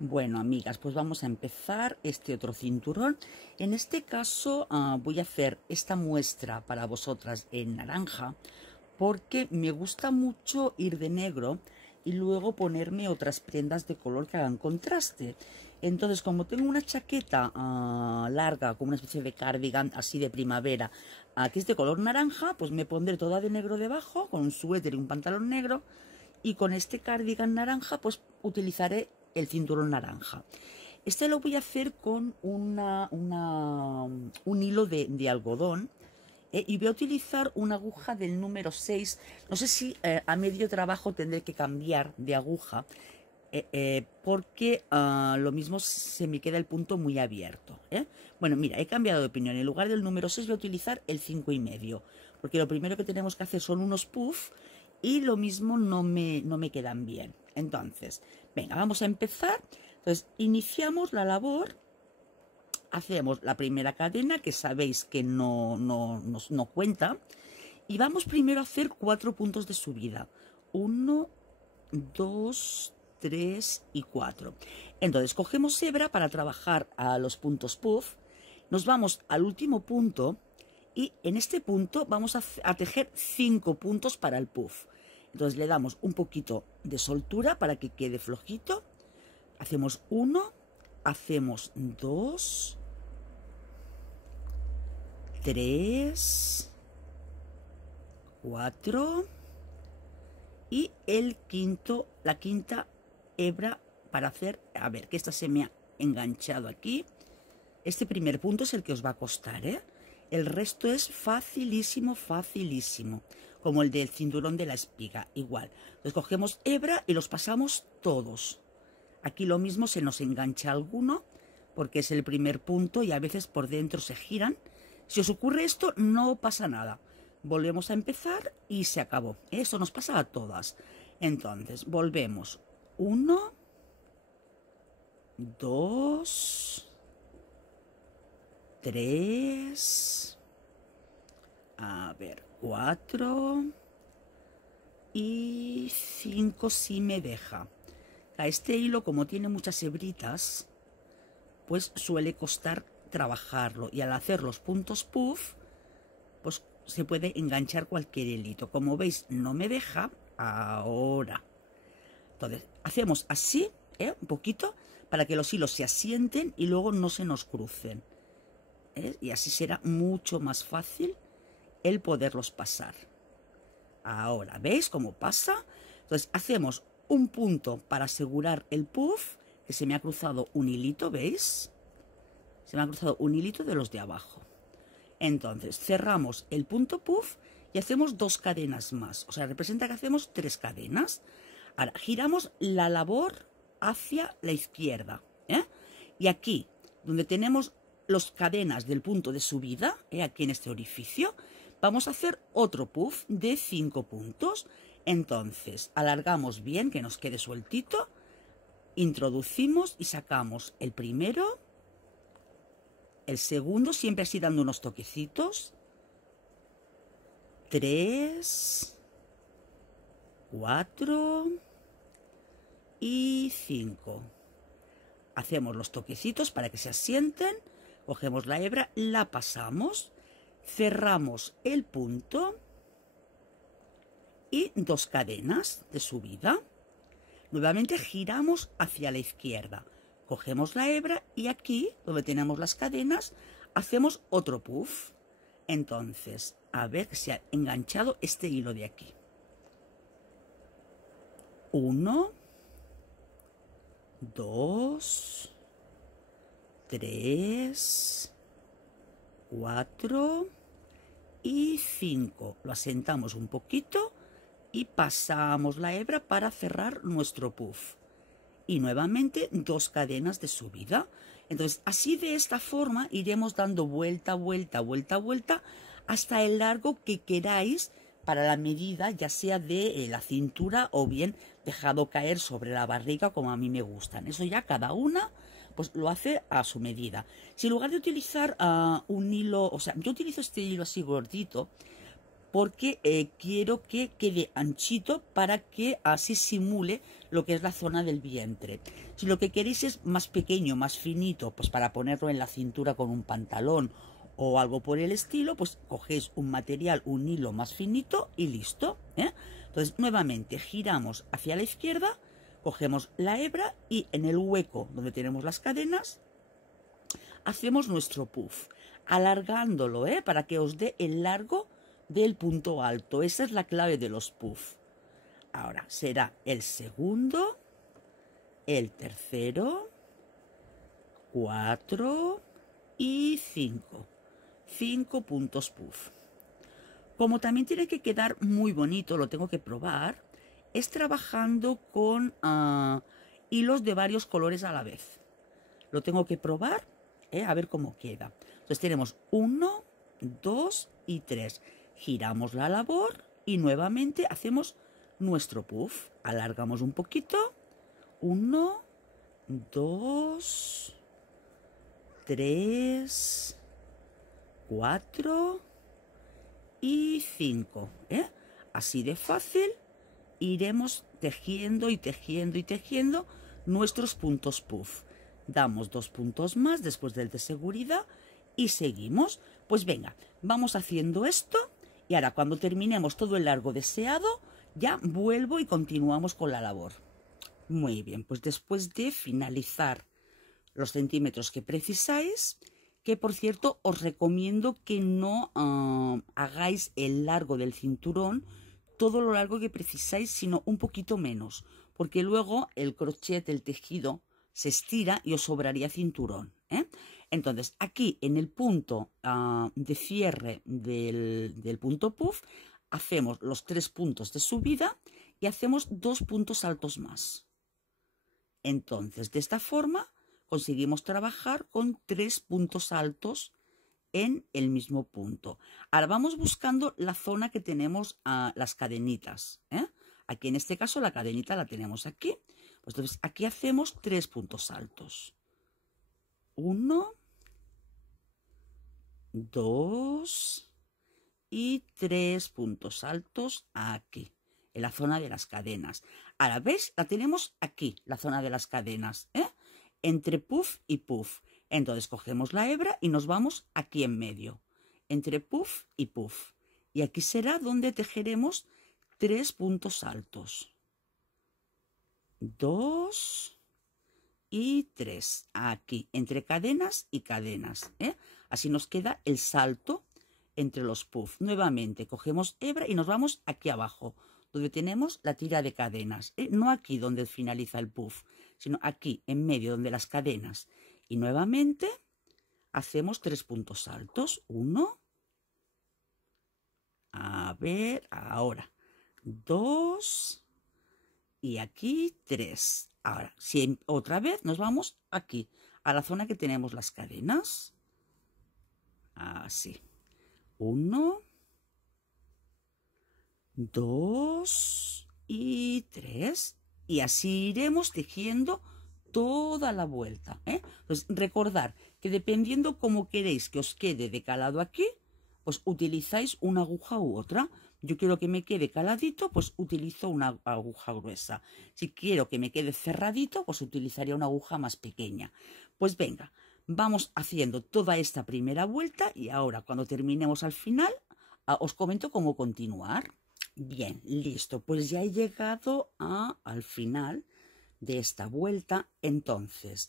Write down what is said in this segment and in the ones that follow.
Bueno, amigas, pues vamos a empezar este otro cinturón. En este caso voy a hacer esta muestra para vosotras en naranja porque me gusta mucho ir de negro y luego ponerme otras prendas de color que hagan contraste. Entonces, como tengo una chaqueta larga, como una especie de cardigan así de primavera, que es de color naranja, pues me pondré toda de negro debajo, con un suéter y un pantalón negro, y con este cardigan naranja pues utilizaré el cinturón naranja. Este lo voy a hacer con un hilo de algodón, y voy a utilizar una aguja del número 6. No sé si a medio trabajo tendré que cambiar de aguja, porque lo mismo se me queda el punto muy abierto. Bueno, mira, he cambiado de opinión. En lugar del número 6 voy a utilizar el 5,5, porque lo primero que tenemos que hacer son unos puffs y lo mismo no me quedan bien. Entonces, venga, vamos a empezar. Entonces, iniciamos la labor. Hacemos la primera cadena, que sabéis que no cuenta, y vamos primero a hacer 4 puntos de subida. 1, 2, 3 y 4. Entonces cogemos hebra para trabajar a los puntos puff, nos vamos al último punto y en este punto vamos a tejer 5 puntos para el puff. Entonces le damos un poquito de soltura para que quede flojito. Hacemos 1, hacemos 2, 3, 4 y la quinta hebra para hacer, a ver, que esta se me ha enganchado aquí. Este primer punto es el que os va a costar, el resto es facilísimo, facilísimo, como el del cinturón de la espiga, igual. Entonces cogemos hebra y los pasamos todos. Aquí lo mismo, se nos engancha alguno porque es el primer punto y a veces por dentro se giran. Si os ocurre esto, no pasa nada. Volvemos a empezar y se acabó. Eso nos pasa a todas. Entonces, volvemos. 1, 2, 3, a ver, 4 y 5 si me deja. A este hilo, como tiene muchas hebritas, pues suele costar trabajarlo, y al hacer los puntos puff pues se puede enganchar cualquier hilito. Como veis, no me deja ahora. Entonces hacemos así, un poquito, para que los hilos se asienten y luego no se nos crucen, y así será mucho más fácil el poderlos pasar. Ahora, ¿veis cómo pasa? Entonces hacemos un punto para asegurar el puff, que se me ha cruzado un hilito, ¿veis? Se me ha cruzado un hilito de los de abajo. Entonces cerramos el punto puff y hacemos 2 cadenas más, o sea, representa que hacemos 3 cadenas. Ahora giramos la labor hacia la izquierda, y aquí donde tenemos las cadenas del punto de subida, aquí en este orificio, vamos a hacer otro puff de 5 puntos. Entonces alargamos bien, que nos quede sueltito, introducimos y sacamos el primero, el segundo, siempre así dando unos toquecitos, 3, 4 y 5. Hacemos los toquecitos para que se asienten, cogemos la hebra, la pasamos, cerramos el punto y 2 cadenas de subida. Nuevamente giramos hacia la izquierda, cogemos la hebra y aquí, donde tenemos las cadenas, hacemos otro puff. Entonces, a ver que se ha enganchado este hilo de aquí. 1, 2, 3, 4 y 5. Lo asentamos un poquito y pasamos la hebra para cerrar nuestro puff. Y nuevamente 2 cadenas de subida. Entonces, así, de esta forma, iremos dando vuelta, vuelta, vuelta, vuelta, hasta el largo que queráis para la medida, ya sea de la cintura o bien dejado caer sobre la barriga, como a mí me gustan. Eso ya cada una pues lo hace a su medida. Si en lugar de utilizar un hilo, o sea, yo utilizo este hilo así gordito, porque quiero que quede anchito para que así simule lo que es la zona del vientre. Si lo que queréis es más pequeño, más finito, pues para ponerlo en la cintura con un pantalón o algo por el estilo, pues cogéis un material, un hilo más finito y listo, ¿eh? Entonces nuevamente giramos hacia la izquierda, cogemos la hebra y en el hueco donde tenemos las cadenas hacemos nuestro puff, alargándolo, para que os dé el largo del punto alto. Esa es la clave de los puff. Ahora será el segundo, el tercero, 4 y 5. 5 puntos puff. Como también tiene que quedar muy bonito, lo tengo que probar, es trabajando con hilos de varios colores a la vez. Lo tengo que probar, a ver cómo queda. Entonces tenemos 1, 2 y 3. Giramos la labor y nuevamente hacemos nuestro puff. Alargamos un poquito. 1, 2, 3, 4 y 5. Así de fácil iremos tejiendo y tejiendo y tejiendo nuestros puntos puff. Damos 2 puntos más después del de seguridad y seguimos. Pues venga, vamos haciendo esto y ahora cuando terminemos todo el largo deseado ya vuelvo y continuamos con la labor. Muy bien, pues después de finalizar los centímetros que precisáis, que por cierto os recomiendo que no hagáis el largo del cinturón todo lo largo que precisáis, sino un poquito menos, porque luego el crochet, el tejido, se estira y os sobraría cinturón. Entonces, aquí en el punto de cierre del punto puff, hacemos los 3 puntos de subida y hacemos 2 puntos altos más. Entonces, de esta forma, conseguimos trabajar con 3 puntos altos en el mismo punto. Ahora vamos buscando la zona que tenemos las cadenitas. Aquí en este caso la cadenita la tenemos aquí. Pues entonces aquí hacemos 3 puntos altos. 1, 2 y 3 puntos altos aquí, en la zona de las cadenas. Ahora, ¿ves? La tenemos aquí, la zona de las cadenas, entre puff y puff. Entonces cogemos la hebra y nos vamos aquí en medio, entre puff y puff. Y aquí será donde tejeremos 3 puntos altos. 2 y 3. Aquí, entre cadenas y cadenas. Así nos queda el salto entre los puff. Nuevamente cogemos hebra y nos vamos aquí abajo, donde tenemos la tira de cadenas. No aquí donde finaliza el puff, sino aquí en medio donde las cadenas. Y nuevamente hacemos 3 puntos altos. 1. A ver, ahora. 2. Y aquí 3. Ahora, otra vez nos vamos aquí, a la zona que tenemos las cadenas. Así. 1, 2 y 3. Y así iremos tejiendo toda la vuelta. Entonces, recordar que dependiendo cómo queréis que os quede de calado aquí, pues utilizáis una aguja u otra. Yo quiero que me quede caladito, pues utilizo una aguja gruesa. Si quiero que me quede cerradito, pues utilizaría una aguja más pequeña. Pues venga, vamos haciendo toda esta primera vuelta y ahora cuando terminemos al final, os comento cómo continuar. Bien, listo, pues ya he llegado al final de esta vuelta. Entonces,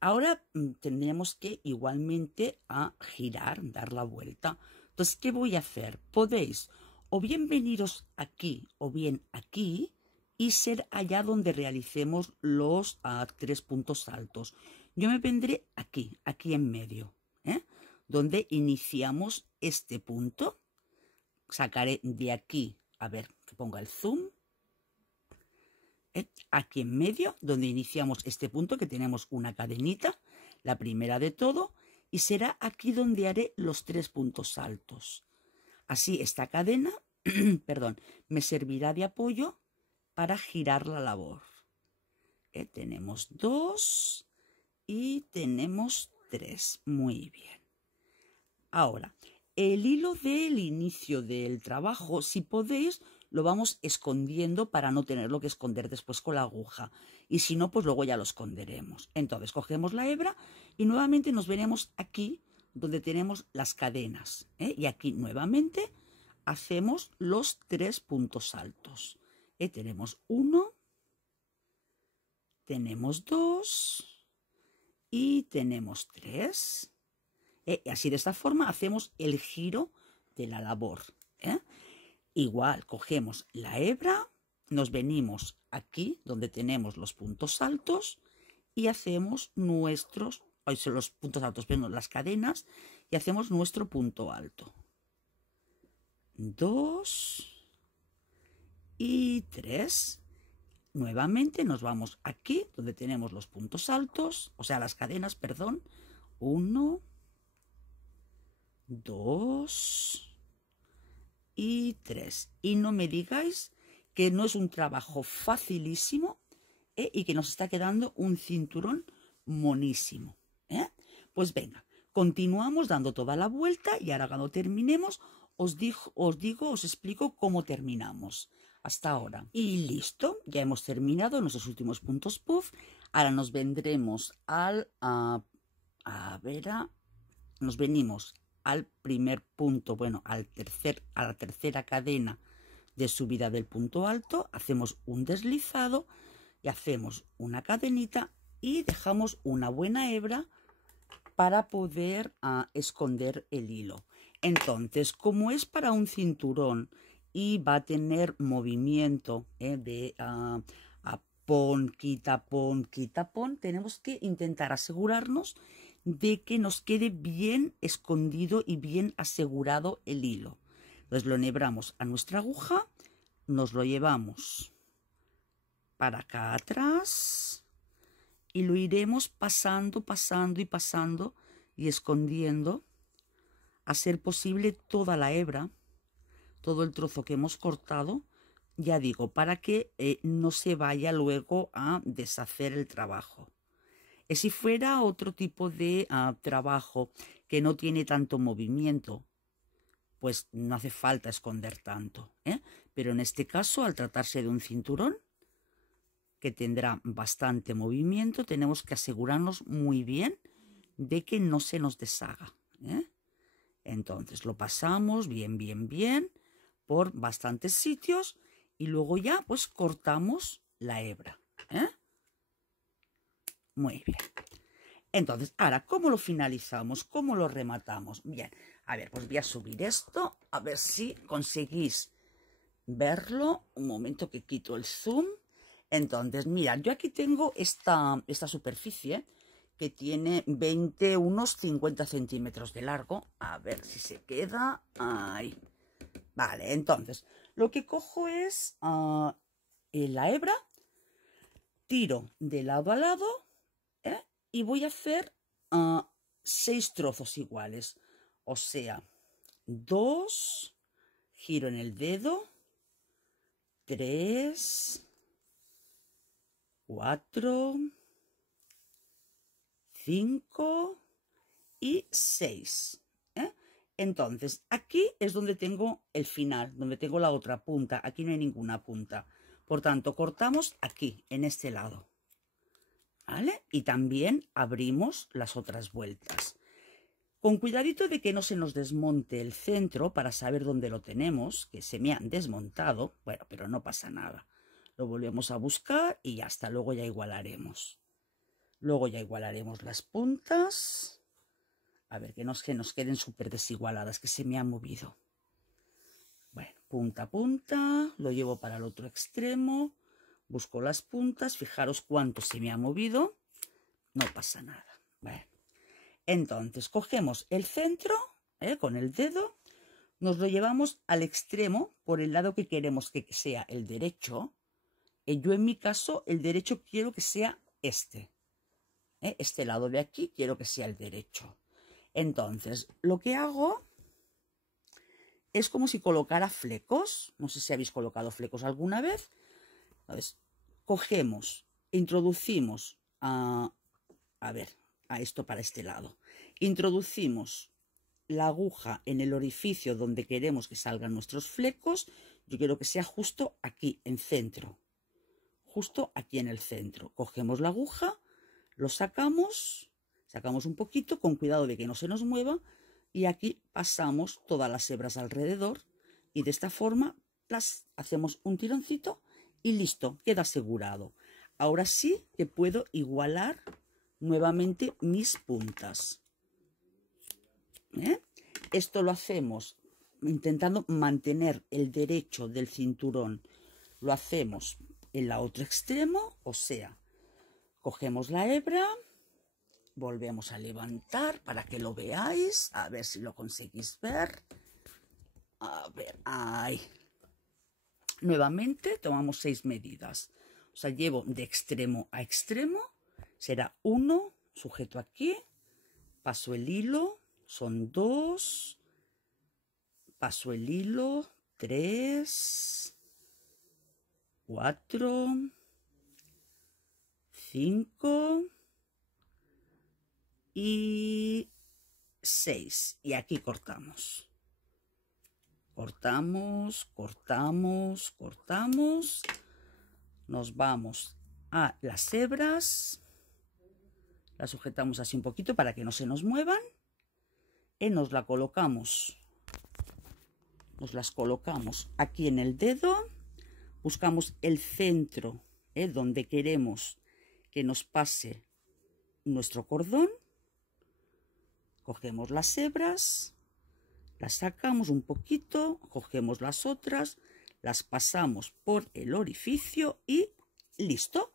ahora tendremos que igualmente girar, dar la vuelta. Entonces, ¿qué voy a hacer? Podéis o bien veniros aquí o bien aquí y ser allá donde realicemos los 3 puntos altos. Yo me vendré aquí, aquí en medio, donde iniciamos este punto. Sacaré de aquí, a ver, que ponga el zoom. Aquí en medio, donde iniciamos este punto, que tenemos una cadenita, la primera de todo, y será aquí donde haré los 3 puntos altos. Así esta cadena, perdón, me servirá de apoyo para girar la labor. Tenemos 2 y tenemos 3. Muy bien. Ahora, El hilo del inicio del trabajo, si podéis, lo vamos escondiendo para no tenerlo que esconder después con la aguja. Y si no, pues luego ya lo esconderemos. Entonces cogemos la hebra y nuevamente nos veremos aquí donde tenemos las cadenas, ¿eh? Y aquí nuevamente hacemos los 3 puntos altos. Tenemos 1, tenemos 2 y tenemos 3. Así de esta forma hacemos el giro de la labor. Igual cogemos la hebra, nos venimos aquí donde tenemos los puntos altos y hacemos nuestros, los puntos altos, perdón, las cadenas, y hacemos nuestro punto alto. 2 y 3. Nuevamente nos vamos aquí donde tenemos los puntos altos, o sea las cadenas, perdón. 1, 2 y 3. Y no me digáis que no es un trabajo facilísimo, y que nos está quedando un cinturón monísimo. Pues venga, continuamos dando toda la vuelta y ahora cuando terminemos os explico cómo terminamos. Hasta ahora. Y listo, ya hemos terminado nuestros últimos puntos puff. Ahora nos vendremos nos venimos al primer punto, bueno, a la tercera cadena de subida del punto alto, hacemos un deslizado y hacemos una cadenita y dejamos una buena hebra para poder esconder el hilo. Entonces, como es para un cinturón y va a tener movimiento de pon, quita, pon, tenemos que intentar asegurarnos de que nos quede bien escondido y bien asegurado el hilo. Entonces lo enhebramos a nuestra aguja, nos lo llevamos para acá atrás y lo iremos pasando y escondiendo a ser posible toda la hebra, todo el trozo que hemos cortado, ya digo, para que no se vaya luego a deshacer el trabajo. Si fuera otro tipo de trabajo que no tiene tanto movimiento, pues no hace falta esconder tanto, pero en este caso, al tratarse de un cinturón que tendrá bastante movimiento, tenemos que asegurarnos muy bien de que no se nos deshaga. Entonces lo pasamos bien por bastantes sitios y luego ya pues cortamos la hebra. Muy bien. Entonces, ahora, ¿cómo lo finalizamos? ¿Cómo lo rematamos? Bien, a ver, pues voy a subir esto, a ver si conseguís verlo. Un momento que quito el zoom. Entonces, mira, yo aquí tengo esta superficie que tiene unos 50 centímetros de largo. A ver si se queda. Ahí. Vale, entonces, lo que cojo es la hebra, tiro de lado a lado, y voy a hacer 6 trozos iguales, o sea, 2, giro en el dedo, 3, 4, 5 y 6. Entonces, aquí es donde tengo el final, donde tengo la otra punta. Aquí no hay ninguna punta. Por tanto, cortamos aquí, en este lado. ¿Vale? Y también abrimos las otras vueltas. Con cuidadito de que no se nos desmonte el centro para saber dónde lo tenemos, que se me han desmontado. Bueno, pero no pasa nada. Lo volvemos a buscar y ya hasta luego ya igualaremos. Luego ya igualaremos las puntas. A ver, que nos queden súper desigualadas, que se me ha movido. Bueno, punta a punta, lo llevo para el otro extremo. Busco las puntas, fijaros cuánto se me ha movido, no pasa nada. Bueno, entonces cogemos el centro con el dedo, nos lo llevamos al extremo por el lado que queremos que sea el derecho. Yo en mi caso el derecho quiero que sea este. Este lado de aquí quiero que sea el derecho. Entonces lo que hago es como si colocara flecos. No sé si habéis colocado flecos alguna vez. Entonces, cogemos, introducimos a esto para este lado. Introducimos la aguja en el orificio donde queremos que salgan nuestros flecos. Yo quiero que sea justo aquí, en centro. Justo aquí en el centro. Cogemos la aguja, lo sacamos un poquito, con cuidado de que no se nos mueva, y aquí pasamos todas las hebras alrededor, y de esta forma las hacemos un tironcito y listo, queda asegurado. Ahora sí que puedo igualar nuevamente mis puntas. Esto lo hacemos intentando mantener el derecho del cinturón. Lo hacemos en el otro extremo, o sea, cogemos la hebra, volvemos a levantar para que lo veáis, a ver si lo conseguís ver. A ver, ahí. Nuevamente tomamos 6 medidas. O sea, llevo de extremo a extremo. Será 1, sujeto aquí, paso el hilo, son 2, paso el hilo, 3, 4, 5 y 6. Y aquí cortamos. Cortamos, cortamos, cortamos. Nos vamos a las hebras. Las sujetamos así un poquito para que no se nos muevan. Y nos las colocamos aquí en el dedo. Buscamos el centro, donde queremos que nos pase nuestro cordón. Cogemos las hebras, las sacamos un poquito, cogemos las otras, las pasamos por el orificio y listo.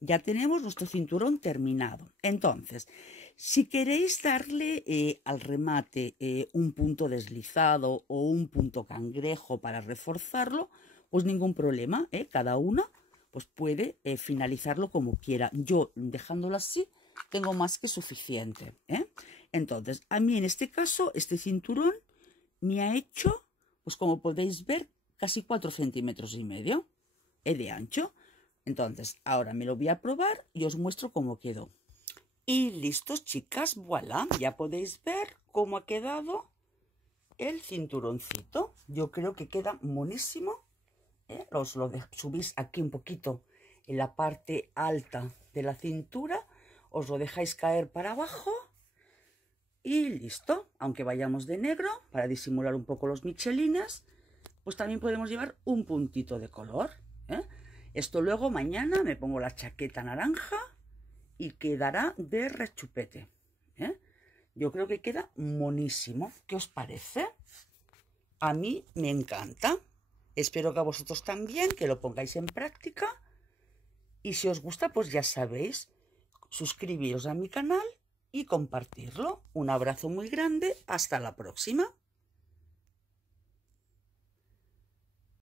Ya tenemos nuestro cinturón terminado. Entonces, si queréis darle al remate un punto deslizado o un punto cangrejo para reforzarlo, pues ningún problema, cada una pues puede finalizarlo como quiera. Yo, dejándolo así, tengo más que suficiente. Entonces, a mí en este caso, este cinturón me ha hecho, pues como podéis ver, casi 4,5 centímetros de ancho. Entonces, ahora me lo voy a probar y os muestro cómo quedó. Y listos, chicas, voilà, ya podéis ver cómo ha quedado el cinturoncito. Yo creo que queda monísimo. Os lo subís aquí un poquito en la parte alta de la cintura, os lo dejáis caer para abajo y listo. Aunque vayamos de negro para disimular un poco los michelines, pues también podemos llevar un puntito de color. Esto luego mañana me pongo la chaqueta naranja y quedará de rechupete. Yo creo que queda monísimo. ¿Qué os parece? A mí me encanta. Espero que a vosotros también, que lo pongáis en práctica. Y si os gusta, pues ya sabéis, suscribiros a mi canal y compartirlo. Un abrazo muy grande. Hasta la próxima.